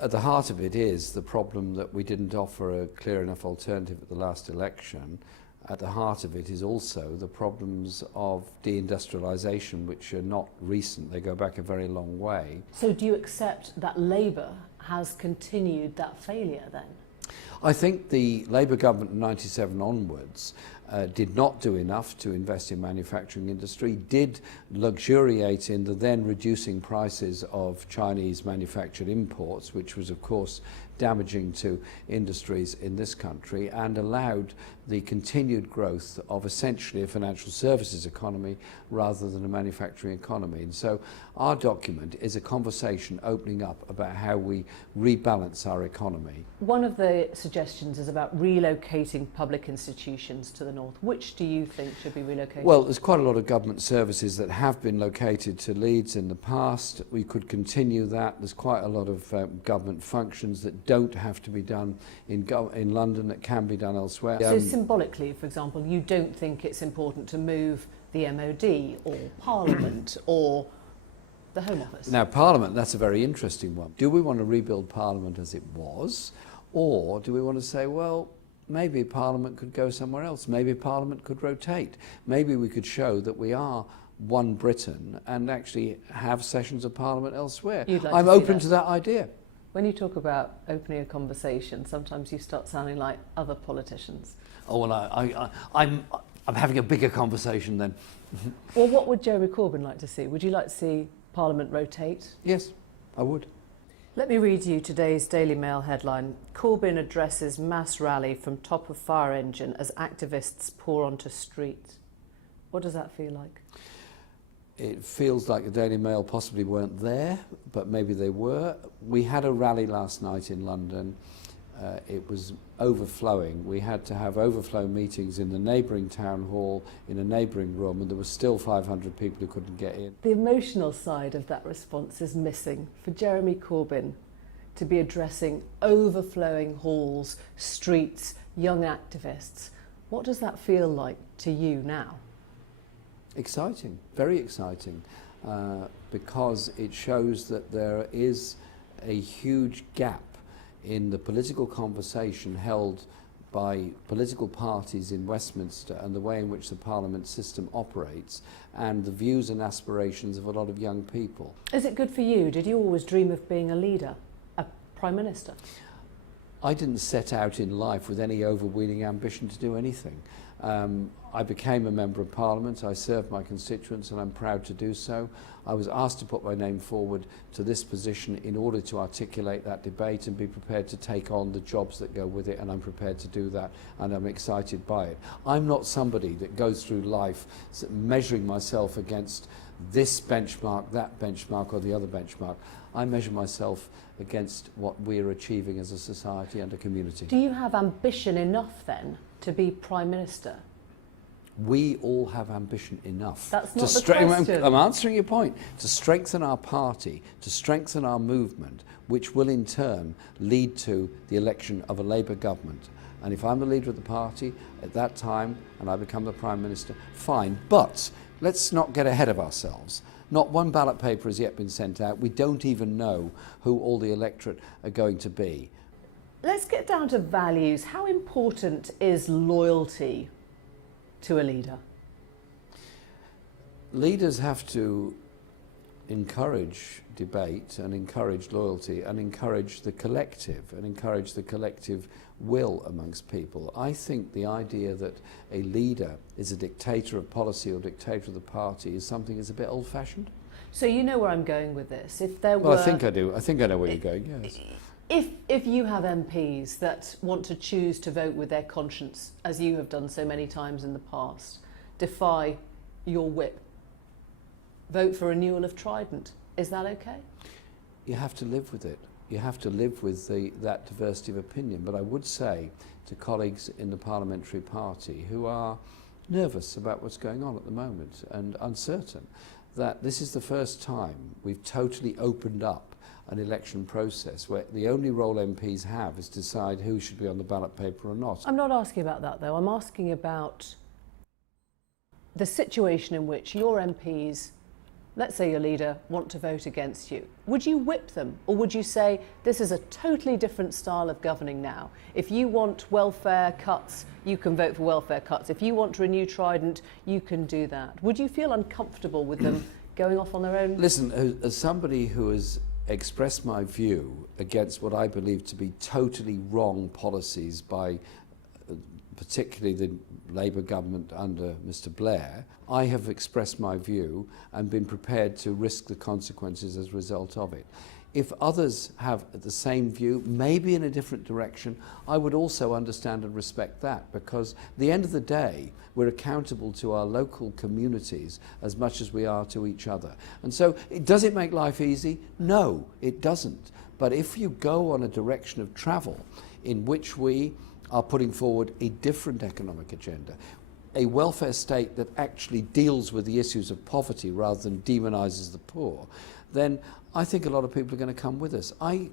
at the heart of it is the problem that we didn't offer a clear enough alternative at the last election. At the heart of it is also the problems of deindustrialisation, which are not recent. They go back a very long way. So do you accept that Labour has continued that failure then? I think the Labour government in 97 onwards did not do enough to invest in manufacturing industry, did luxuriate in the then reducing prices of Chinese manufactured imports, which was of course damaging to industries in this country, and allowed the continued growth of essentially a financial services economy rather than a manufacturing economy. And so our document is a conversation opening up about how we rebalance our economy. One of the suggestions is about relocating public institutions to the north. Which do you think should be relocated? Well, there's quite a lot of government services that have been located to Leeds in the past. We could continue that. There's quite a lot of government functions that don't have to be done in London, that can be done elsewhere. So symbolically, for example, you don't think it's important to move the MOD or Parliament or the Home Office? Now, Parliament, that's a very interesting one. Do we want to rebuild Parliament as it was, or do we want to say, well, maybe Parliament could go somewhere else, maybe Parliament could rotate, maybe we could show that we are one Britain and actually have sessions of Parliament elsewhere? I'm open to that idea. When you talk about opening a conversation, sometimes you start sounding like other politicians. Oh, well, I'm having a bigger conversation then. Well, what would Jeremy Corbyn like to see? Would you like to see Parliament rotate? Yes, I would. Let me read you today's Daily Mail headline. Corbyn addresses mass rally from top of fire engine as activists pour onto street. What does that feel like? It feels like the Daily Mail possibly weren't there, but maybe they were. We had a rally last night in London. It was overflowing. We had to have overflow meetings in the neighbouring town hall, in a neighbouring room, and there were still 500 people who couldn't get in. The emotional side of that response is missing. For Jeremy Corbyn to be addressing overflowing halls, streets, young activists, what does that feel like to you now? Exciting, very exciting, because it shows that there is a huge gap in the political conversation held by political parties in Westminster and the way in which the Parliament system operates and the views and aspirations of a lot of young people. Is it good for you? Did you always dream of being a leader, a Prime Minister? I didn't set out in life with any overweening ambition to do anything. I became a Member of Parliament, I served my constituents, and I'm proud to do so. I was asked to put my name forward to this position in order to articulate that debate and be prepared to take on the jobs that go with it, and I'm prepared to do that, and I'm excited by it. I'm not somebody that goes through life measuring myself against this benchmark, that benchmark, or the other benchmark. I measure myself against what we're achieving as a society and a community. Do you have ambition enough then to be Prime Minister? We all have ambition enough. That's not the question. I'm answering your point. To strengthen our party, to strengthen our movement, which will in turn lead to the election of a Labour government. And if I'm the leader of the party at that time and I become the Prime Minister, fine. But let's not get ahead of ourselves. Not one ballot paper has yet been sent out. We don't even know who all the electorate are going to be. Let's get down to values. How important is loyalty to a leader? Leaders have to encourage debate and encourage loyalty and encourage the collective will amongst people. I think the idea that a leader is a dictator of policy or dictator of the party is something that's a bit old-fashioned. So you know where I'm going with this. If there were, well, I think I do. I think I know where you're going, yes. If you have MPs that want to choose to vote with their conscience, as you have done so many times in the past, defy your whip, vote for renewal of Trident, is that okay? You have to live with it. You have to live with that diversity of opinion. But I would say to colleagues in the parliamentary party who are nervous about what's going on at the moment and uncertain, that this is the first time we've totally opened up an election process where the only role MPs have is to decide who should be on the ballot paper or not. I'm not asking about that though. I'm asking about the situation in which your MPs let's say your leader want to vote against you, would you whip them, or would you say this is a totally different style of governing now? If you want welfare cuts, you can vote for welfare cuts. If you want to renew Trident, you can do that. Would you feel uncomfortable with them going off on their own? Listen, as somebody who has expressed my view against what I believe to be totally wrong policies by particularly the Labour government under Mr Blair, I have expressed my view and been prepared to risk the consequences as a result of it. If others have the same view, maybe in a different direction, I would also understand and respect that, because at the end of the day, we're accountable to our local communities as much as we are to each other. And so, does it make life easy? No, it doesn't. But if you go on a direction of travel in which we are putting forward a different economic agenda, a welfare state that actually deals with the issues of poverty rather than demonises the poor, then I think a lot of people are going to come with us. I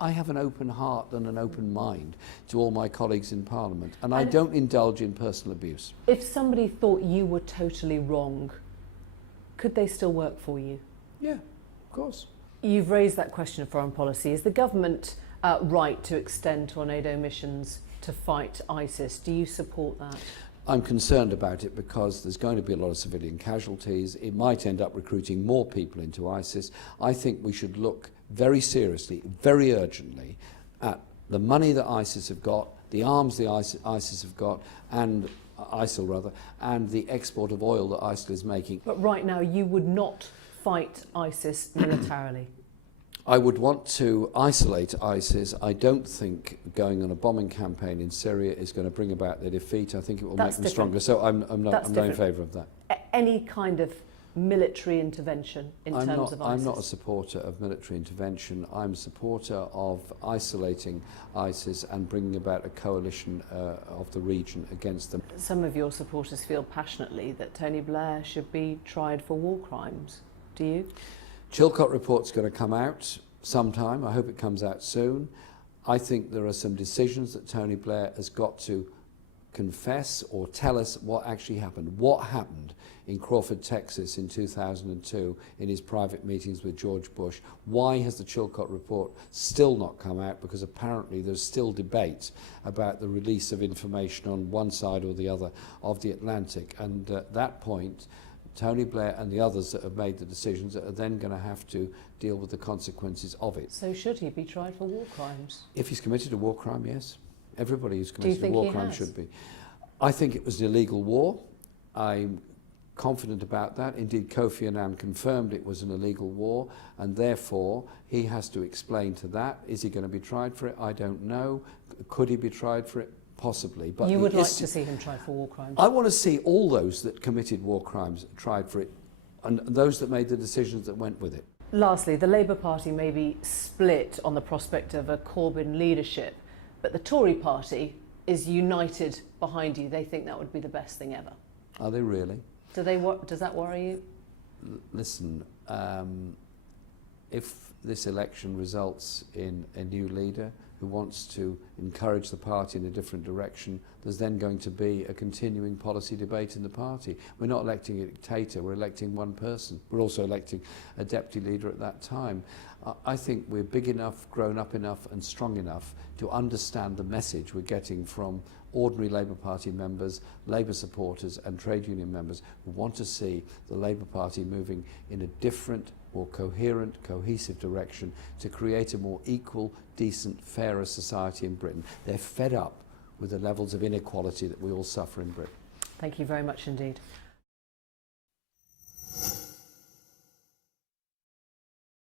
have an open heart and an open mind to all my colleagues in Parliament, and I don't indulge in personal abuse. If somebody thought you were totally wrong, could they still work for you? Yeah, of course. You've raised that question of foreign policy. Is the government right to extend tornado missions to fight ISIS? Do you support that? I'm concerned about it because there's going to be a lot of civilian casualties. It might end up recruiting more people into ISIS. I think we should look very seriously, very urgently, at the money that ISIS have got, the arms the ISIS have got, and ISIL rather, and the export of oil that ISIL is making. But right now you would not fight ISIS militarily? I would want to isolate ISIS. I don't think going on a bombing campaign in Syria is going to bring about their defeat. I think it will make them stronger. So I'm not in favour of that. Any kind of military intervention in terms of ISIS? I'm not a supporter of military intervention. I'm a supporter of isolating ISIS and bringing about a coalition of the region against them. Some of your supporters feel passionately that Tony Blair should be tried for war crimes. Do you? Chilcot report's going to come out sometime. I hope it comes out soon. I think there are some decisions that Tony Blair has got to confess or tell us what actually happened. What happened in Crawford, Texas in 2002 in his private meetings with George Bush? Why has the Chilcot report still not come out? Because apparently there's still debate about the release of information on one side or the other of the Atlantic. And at that point, Tony Blair and the others that have made the decisions are then going to have to deal with the consequences of it. So should he be tried for war crimes? If he's committed a war crime, yes. Everybody who's committed a war crime should be. I think it was an illegal war. I'm confident about that. Indeed, Kofi Annan confirmed it was an illegal war, and therefore he has to explain to that. Is he going to be tried for it? I don't know. Could he be tried for it? Possibly. But you would like to see him tried for war crimes? I want to see all those that committed war crimes tried for it, and those that made the decisions that went with it. Lastly, the Labour Party may be split on the prospect of a Corbyn leadership, but the Tory Party is united behind you. They think that would be the best thing ever. Are they really? Does that worry you? Listen, if this election results in a new leader who wants to encourage the party in a different direction, there's then going to be a continuing policy debate in the party. We're not electing a dictator, we're electing one person. We're also electing a deputy leader at that time. I think we're big enough, grown up enough and strong enough to understand the message we're getting from ordinary Labour Party members, Labour supporters and trade union members who want to see the Labour Party moving in a different, more coherent, cohesive direction to create a more equal, decent, fairer society in Britain. They're fed up with the levels of inequality that we all suffer in Britain. Thank you very much indeed.